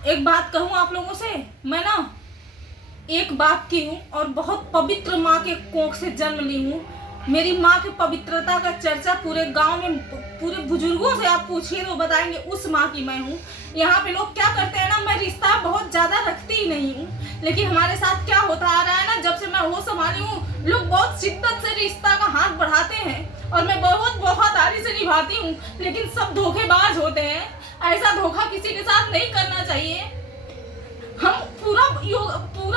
एक बात कहूँ आप लोगों से, मैं ना एक बाप की हूँ और बहुत पवित्र माँ के कोख से जन्म ली हूँ। मेरी माँ की पवित्रता का चर्चा पूरे गांव में, पूरे बुजुर्गों से आप पूछिए तो बताएंगे उस माँ की मैं हूँ। यहाँ पे लोग क्या करते हैं ना, मैं रिश्ता बहुत ज्यादा रखती ही नहीं हूँ, लेकिन हमारे साथ क्या होता आ रहा है ना, जब से मैं होश संभाली हूँ, लोग बहुत शिद्दत से रिश्ता का हाथ बढ़ाते हैं और मैं बहुत वफादारी से निभाती हूँ, लेकिन सब धोखेबाज होते हैं। ऐसा धोखा किसी के साथ नहीं करना चाहिए। हम पूरा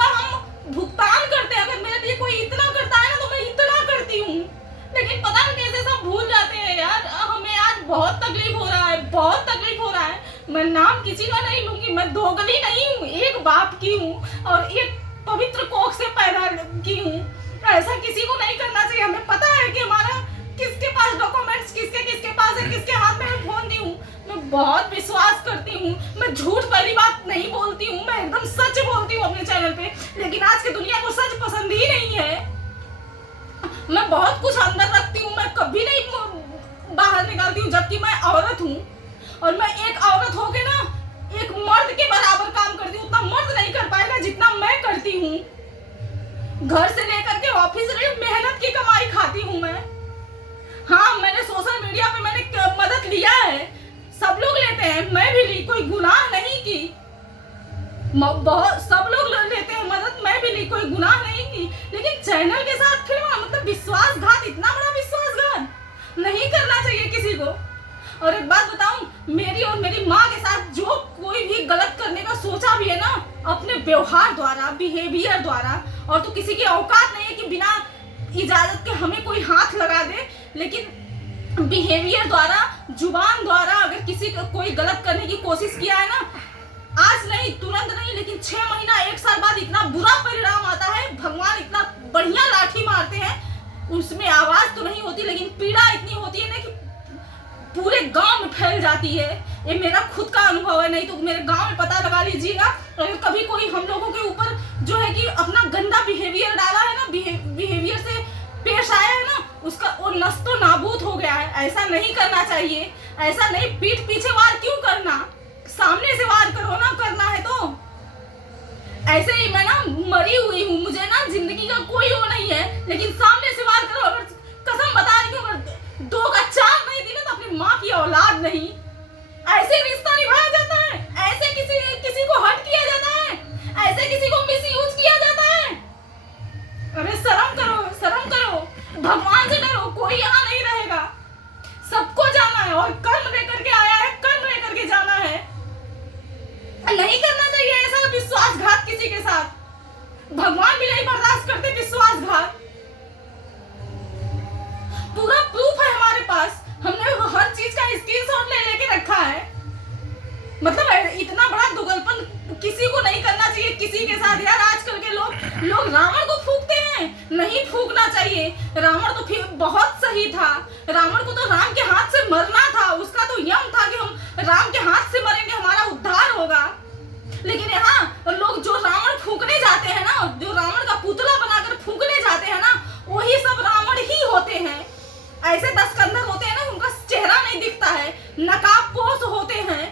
हम भुगतान करते हैं। अगर मेरे लिए कोई इतना करता है ना तो मैं इतना करती हूँ, लेकिन पता नहीं कैसे सब भूल जाते हैं यार। हमें आज बहुत तकलीफ हो रहा है, बहुत तकलीफ हो रहा है। मैं नाम किसी का नहीं लूंगी, मैं दोगली नहीं हूँ, एक बाप की हूँ और एक पवित्र कोख से पैदा की हूँ। ऐसा किसी को नहीं करना चाहिए। हमें पता है कि हमारा किसके पास डॉक्यूमेंट्स, किसके किसके पास है, किसके हाथ में मैं फोन दी हूँ। मैं बहुत विश्वास करती हूँ, मैं झूठ वाली बात नहीं बोलती हूँ, मैं एकदम सच बोलती हूँ अपने चैनल पे, लेकिन आज की दुनिया को सच पसंद ही नहीं है। मैं बहुत कुछ अंदर रखती हूँ, मैं कभी नहीं बाहर निकालती हूँ, जबकि मैं औरत हूँ और मैं एक औरत होके ना एक मर्द के बराबर काम करती हूँ। उतना मर्द नहीं कर पाएगा जितना मैं करती हूँ। घर से लेकर के ऑफिस से मेहनत की कमाई खाती हूँ मैं। हाँ, मैंने सोशल मीडिया पे मैंने मदद लिया है, सब लोग लेते हैं, मैं भी ली, कोई गुनाह नहीं की। बहुत सब लोग लेते हैं मदद, मैं भी ली, कोई गुनाह नहीं की, लेकिन चैनल के साथ खिलवाड़, मतलब विश्वासघात, इतना बड़ा विश्वासघात नहीं करना चाहिए किसी को। और एक बात बताऊं, मेरी और मेरी माँ के साथ जो कोई भी गलत करने का सोचा भी है ना, अपने व्यवहार द्वारा, बिहेवियर द्वारा, और तो किसी की औकात नहीं है कि बिना इजाजत के हमें कोई हाथ लगा दे, लेकिन बिहेवियर द्वारा, जुबान द्वारा अगर किसी को कोई गलत करने की कोशिश किया है ना, आज नहीं, तुरंत नहीं, लेकिन 6 महीना 1 साल बाद इतना बुरा परिणाम आता है। भगवान इतना बढ़िया लाठी मारते हैं, उसमें आवाज तो नहीं होती, लेकिन पीड़ा इतनी होती है ना कि पूरे गांव में फैल जाती है। ये मेरा खुद का अनुभव है, नहीं तो मेरे गांव में पता लगा लीजिएगा। अगर कभी कोई हम लोगों के ऊपर जो है कि अपना गंदा बिहेवियर डाला है ना, बिहेवियर से पेश आया है ना, उसका वो नस्तो नाबूद हो गया है। ऐसा नहीं करना चाहिए, ऐसा नहीं, पीठ पीछे वार क्यों करना, सामने से वार करो ना, करना है तो। ऐसे ही मैं ना मरी हुई हूँ, मुझे ना जिंदगी का कोई वो नहीं है, लेकिन सामने से वार करो। अगर कसम बता रही हूँ, अगर 2 का 4 नहीं दी ना तो अपनी माँ की औलाद नहीं। ऐसे रिश्ता निभाया जाता है, ऐसे किसी को हर्ट किया जाता है, ऐसे किसी को मिसयूज किया जाता है। अरे शर्म करो, शर्म करो, भगवान से डरो। कोई यहाँ नहीं रहेगा, सबको जाना है और कर्म लेकर के आया है, कर्म लेकर के जाना है। नहीं करना चाहिए ऐसा विश्वासघात किसी के साथ। भगवान भी नहीं बर्दाश्त करते विश्वासघात। पूरा प्रूफ है हमारे पास, हमने हर चीज का स्क्रीनशॉट ले लेके रखा है। मतलब इतना बड़ा दुगलपन किसी को नहीं करना चाहिए किसी के साथ यार। आजकल के लोग रावण को फूंकते हैं, नहीं फूंकना चाहिए। रावण तो फिर बहुत सही था, रावण को तो राम के हाथ से मरना था, उसका तो यम था कि हम राम के हाथ से मरेंगे, हमारा उद्धार होगा। लेकिन यहाँ लोग जो रावण फूंकने जाते हैं ना, जो रावण का पुतला बनाकर फूंकने जाते हैं ना, वही सब रावण ही होते हैं। ऐसे 10 कंधर होते हैं ना, उनका चेहरा नहीं दिखता है, नकाबपोश होते हैं।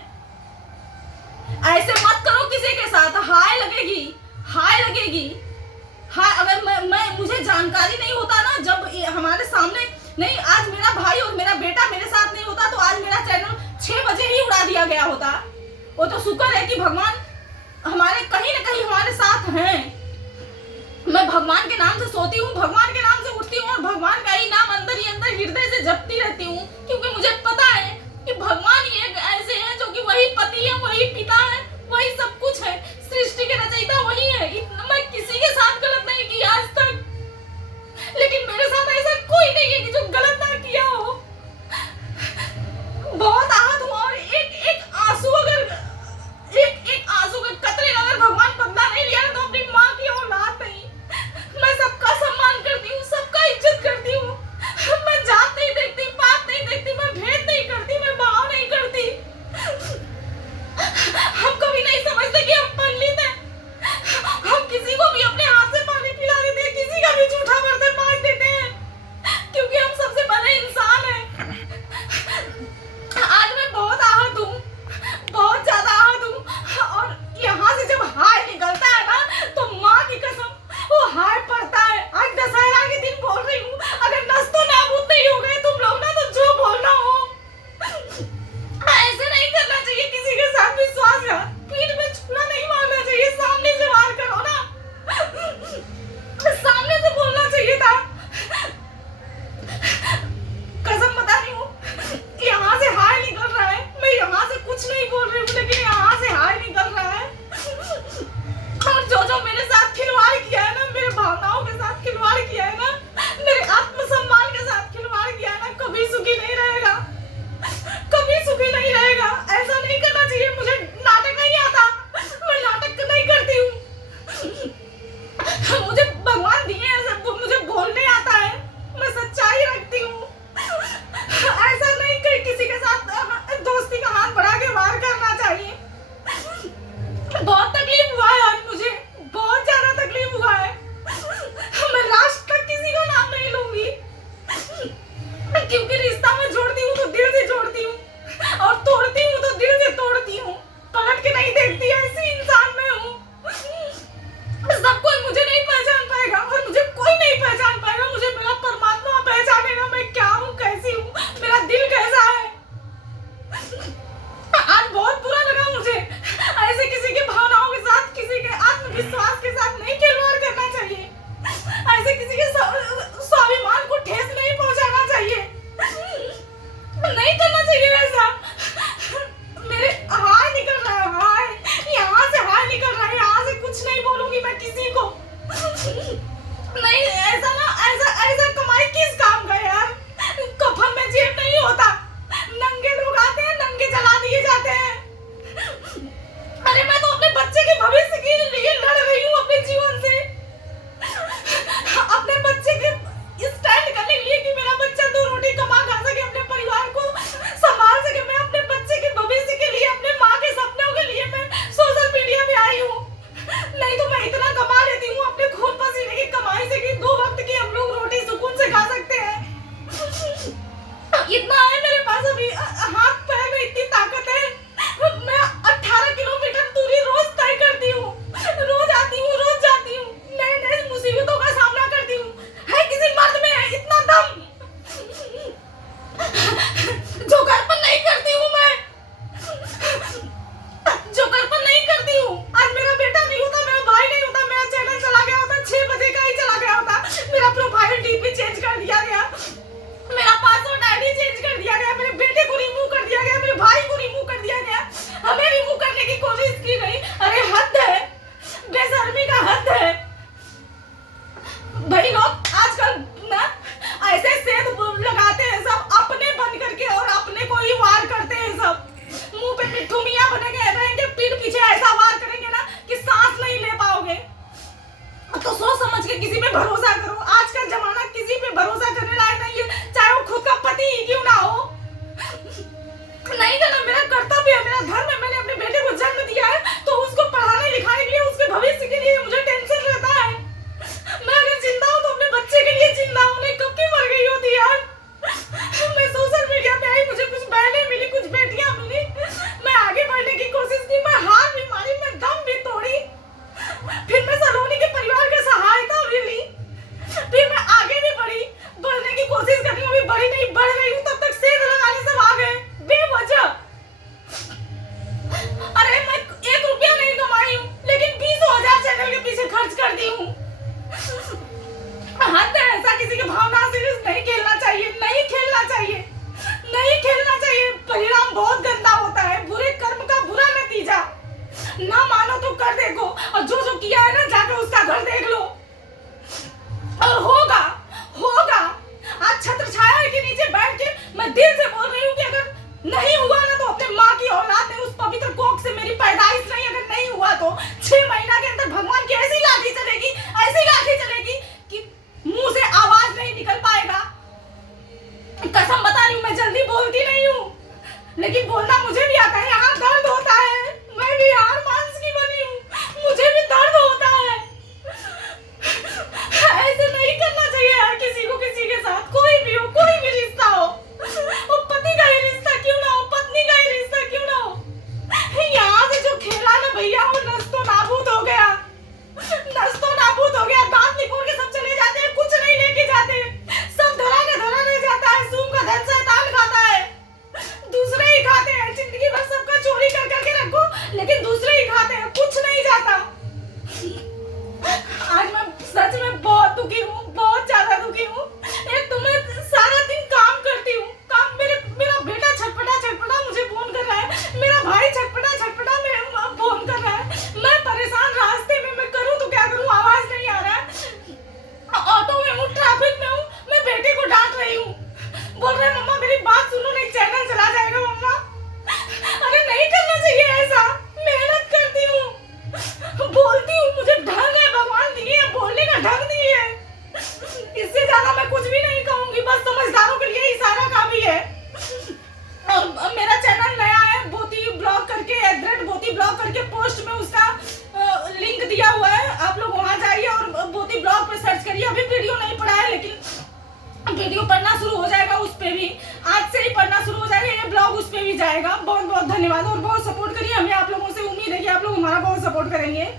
ऐसे मत करो किसी के साथ, हाय लगेगी, हाय लगेगी, हाय। अगर मैं मुझे जानकारी नहीं होता ना, जब हमारे सामने नहीं, आज मेरा भाई और मेरा बेटा मेरे साथ नहीं होता तो आज मेरा चैनल 6 बजे ही उड़ा दिया गया होता। वो तो शुक्र है कि भगवान हमारे कहीं ना कहीं हमारे साथ हैं। मैं भगवान के नाम से सोती हूँ, भगवान के नाम से उठती हूँ और भगवान का ही नाम अंदर ही अंदर हृदय से जपती रहती हूँ, क्योंकि मुझे पता है कि भगवान ही एक ऐसे हैं जो कि वही पति है, वही पिता है, वही सब कुछ है, सृष्टि के रचयिता वही है। मैं किसी के साथ गलत नहीं किया आज तक, लेकिन मेरे साथ ऐसा कोई नहीं है कि जो गलत ना किया हो। बहुत आहत हुआ और एक आंसू अगर एक आंसू का कतरे अगर भगवान बदला नहीं लिया तो अपनी माँ की औलाद नहीं। मैं सबका सम्मान करती हूँ, सबका इज्जत करती हूँ, मैं जात नहीं देखती, बात नहीं देखती, मैं भेद नहीं करती, मैं भाव नहीं करती। जो मेरे साथ खिलवाड़ किया है ना, मेरे भावनाओं के साथ खिलवाड़ किया है ना, मेरे आत्मसम्मान के साथ खिलवाड़ किया है ना, कभी सुखी नहीं रहेगा, कभी सुखी नहीं रहेगा। ऐसा नहीं करना चाहिए। मुझे नाटक नहीं आता, मैं नाटक नहीं करती हूँ। मुझे भगवान दिए हैं सब, मुझे बोलने आता है, मैं सच्चाई रखती हूँ। ऐसा नहीं कि किसी के साथ दोस्ती का हाथ बढ़ा के वार करना चाहिए। बहुत तकलीफ हुआ है आज मुझे, बहुत ज्यादा तकलीफ हुआ है। मैं लास्ट तक किसी का नाम नहीं लूंगी, क्योंकि रिश्ता मैं जोड़ती हूँ तो दिल से जोड़ती हूँ, और तोड़ती हूँ तो दिल से तोड़ती हूँ, पलट के नहीं देखती। ऐसी इंसान मैं हूँ। सब कोई मुझे नहीं पहचान पाएगा और मुझे कोई नहीं पहचान पाएगा। मुझे मेरा परमात्मा पहचानेगा, मैं क्या हूँ, कैसी हूँ, मेरा दिल कैसा है। आज बहुत बुरा लगा मुझे। ऐसे किसी की भावनाओं के साथ, किसी के आत्मविश्वास के साथ नहीं खिलवाड़ करना चाहिए। ऐसे किसी के स्वाभिमान को ठेस नहीं पहुंचाना चाहिए, नहीं करना चाहिए ऐसा। मेरे हाय निकल रहा है, हाय यहाँ से हाय निकल रहा है, यहाँ से कुछ नहीं बोलूंगी मैं किसी को। नहीं ऐसा ना, ऐसा कमाई किस काम का यार। कफन में जेब नहीं होता, नंगे लोग आते हैं, नंगे जला दिए जाते हैं। अरे मैं तो अपने बच्चे के भविष्य के लिए लड़ रही हूँ, अपने जीवन से, अपने बच्चे के स्टैंड करने के लिए कि मेरा बच्चा 2 रोटी कमा खा सके, अपने परिवार को संभाल सके। मैं अपने बच्चे के भविष्य के लिए, अपने माँ के सपनों के लिए मैं सोशल मीडिया पे आई हूँ। नहीं तो मैं इतना कमा लेती हूँ अपने खून पसीने की कमाई से कि 2 वक्त की हम लोग रोटी सुकून से खा सकते हैं। इतना है मेरे पास अभी, हाथ पैर में इतनी ताकत है। मैं 18 किलोमीटर दूरी रोज तय करती हूँ, रोज आती हूँ, रोज जाती हूँ, नए नए मुसीबतों का सामना करती हूँ। है किसी मर्द में इतना दम जो कर्पण नहीं करती हूँ मैं, जो कर्पण नहीं करती हूँ। आज मेरा बेटा नहीं होता, मेरा भाई नहीं होता, मेरा चैनल चला गया होता, 6 बजे का ही चला गया होता, मेरा प्रोफाइल डीपी चेंज कर दिया गया, मेरा पासवर्ड आईडी चेंज कर दिया गया, मेरे बेटे को रिमूव कर दिया गया, मेरे भाई को रिमूव कर दिया गया, हमें रिमूव करने की कोशिश की गई। अरे हद है, बेशर्मी का हद है। भाई लोग आजकल ना ऐसे सेध लगाते हैं सब, अपने बन करके, और अपने को ही वार करते हैं सब। मुंह पे मिट्ठू मियां बनेंगे, रहेंगे, पीठ पीछे ऐसा वार करेंगे ना कि सांस नहीं ले पाओगे। तो सोच समझ के किसी पे भरोसा करो। आज का जमाना किसी पे भरोसा करने लायक नहीं है, चाहे वो खुद का पति ही क्यों ना हो। नहीं करना, मेरा कर्तव्य है, मेरा धर्म है। मैंने अपने बेटे को जन्म दिया है तो उसको पढ़ाने लिखाने के लिए, उसके भविष्य के लिए मुझे टेंशन रहता है। मैं अगर जिंदा हूँ तो अपने बच्चे के लिए जिंदा हूँ, नहीं कब की मर गई होती यार। मैं सोशल मीडिया पे आई, मुझे कुछ बहनें मिली, कुछ बेटियां मिली, मैं आगे बढ़ने की कोशिश की, मैं हार भी मारी, मैं दम भी तोड़ी, फिर मैं सलोनी के परिवार की सहायता भी ली, फिर मैं आगे भी बढ़ने की कोशिश कर रही हूँ। अभी बढ़ी नहीं, बढ़ रही हूँ, तब तक सेध लगाने सब आ गए बेवजह। पे भी आज से ही पढ़ना शुरू हो जाएगा, ये ब्लॉग उस पे भी जाएगा। बहुत बहुत धन्यवाद और बहुत सपोर्ट करिए हमें, आप लोगों से उम्मीद है कि आप लोग हमारा बहुत सपोर्ट करेंगे।